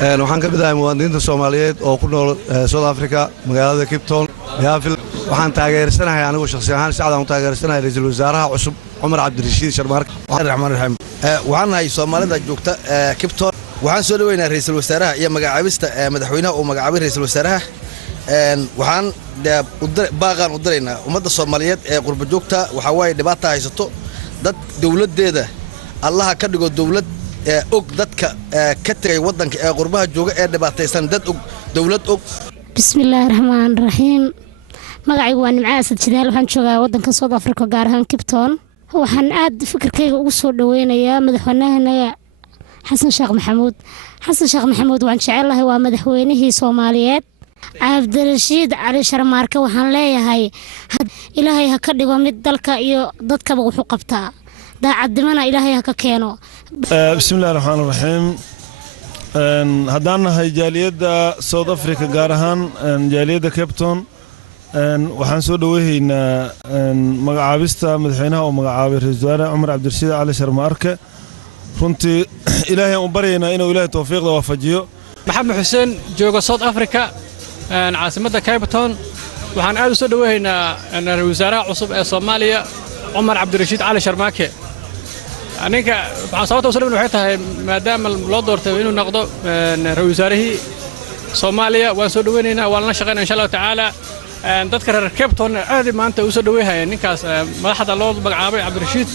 waxaan ka mid ahay muwaadiniinta Soomaaliyeed oo ku nool South Africa magaalada Cape Town yaafil waxaan taageersanahay anigu shakhsi ahaan sacadaan u taageersanahay ra'iisul wasaaraha cusub Umar Cabdirashiid Sharmaarke Raxmaan Raxiim waxaan nahay Soomaalida joogta Cape Town waxaan soo dhaweynaa ra'iisul wasaaraha iyo magacaabista madaxweynaha oo magacaabay ra'iisul wasaaraha waxaan baaqan u diraynaa ummadda Soomaaliyeed ee qurba joogta waxa way dhibaato haysato dad dawladeeda Allah ka dhigo dawlad og dadka ka tagay wadanka ee qurbaha jooga ee dhibaataysan dad og dawlad og bismillaahir rahmaanir rahiim magacaygu waa Nimca Asad Jidaal waxaan joogaa wadanka South Africa gaar ahaan Cape Town waxaan aad fikirkayga ugu soo dhaweynayaa madaxweynaha Xasan Sheekh Maxamuud waan jecelahay waa madaxweynihii Soomaaliyeed Cabdirashiid Cali Sharmaarke waxaan leeyahay Ilaahay ha ka dhigo mid dalka iyo dadkaba wuxuu qabtaa daacadnimana Ilaahay ha ka keeno bismillaahir rahmaanir rahiim haddaan nahay jaaliyadda South Africa gaar ahaan jaaliyadda Cape Town waxaan soo dhaweeynaa magacaabista madaxweynaha oo magacaabay ra'iisul wasaare Umar Cabdirashiid Cali Sharmaarke runtii Ilaahay aan u baryaynaa inuu Ilaahay tawfiiqda waafajiyo Maxamed Xuseen jooga South Africa caasimadda Cape Town waxaan aad u soo dhaweeynaa ra'iisul wasaaraha cusub ee Soomaaliya Umar Cabdirashiid Cali Sharmaarke aniga waxaan sababta u soo dhaweynaa waxay tahay maadaama loo doortay inuu noqdo ra'iisul wasaarihii Soomaaliya waan soo dhaweynaynaa waan la shaqeynaa insha Allah taala dadka reer Cape Town aad maanta u soo dhaweeyay ninkaas madaxda loo magacaabay Cabdirashiid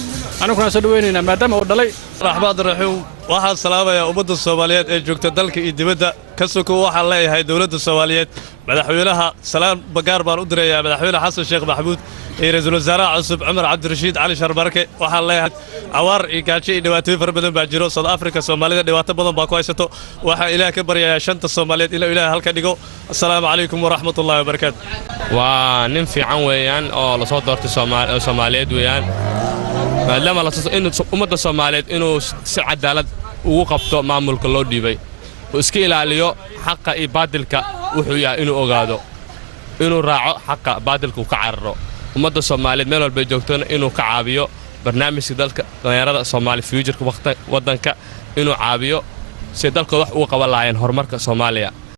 anaguna soo dhaweynaynaa maadaama uu dhalay Raxmaan Raxiim waxaan salaamayaa ummadda Soomaaliyeed ee joogta dalka iyo dibadda ka soo waxaan leeyahay dawladda Soomaaliyeed madaxweynaha salaam bagaar baan u direeyaa madaxweyne Xasan Sheekh Maxamuud iyo ra'iisul wasaaraha cusub Umar Cabdirashiid Cali Sharmaarke waxaan leeyahay awaar iyo gaajo iyo dhibaatooyin fara badan baa jiro South Africa Soomaalida dhibaato badan baa ku haysato waxa Ilaahay ka baryayaa shanta Soomaaliyeed ilaa Ilaahay halka dhigo assalaamu calaykum wa rahmatullaahi wa barakaatuh waa nin fiican weeyaan oo la soo doortay Soomaaliyeed weeyaan maadaama la soo in ummadda Soomaaliyeed inuu si cadaalad ugu qabto maamulka loo dhiibay oo iska ilaaliyo xaqa iyo baadilka wuxuu yahay inuu ogaado inuu raaco xaqa baadilka uu ka cararo ummadda Soomaaliyeed meel walba joogtana inuu ka caabiyo barnaamijka dalka dhalinyarada Soomaali future wadanka inuu caabiyo si dalka wax uu qaban lahayn horumarka Soomaaliya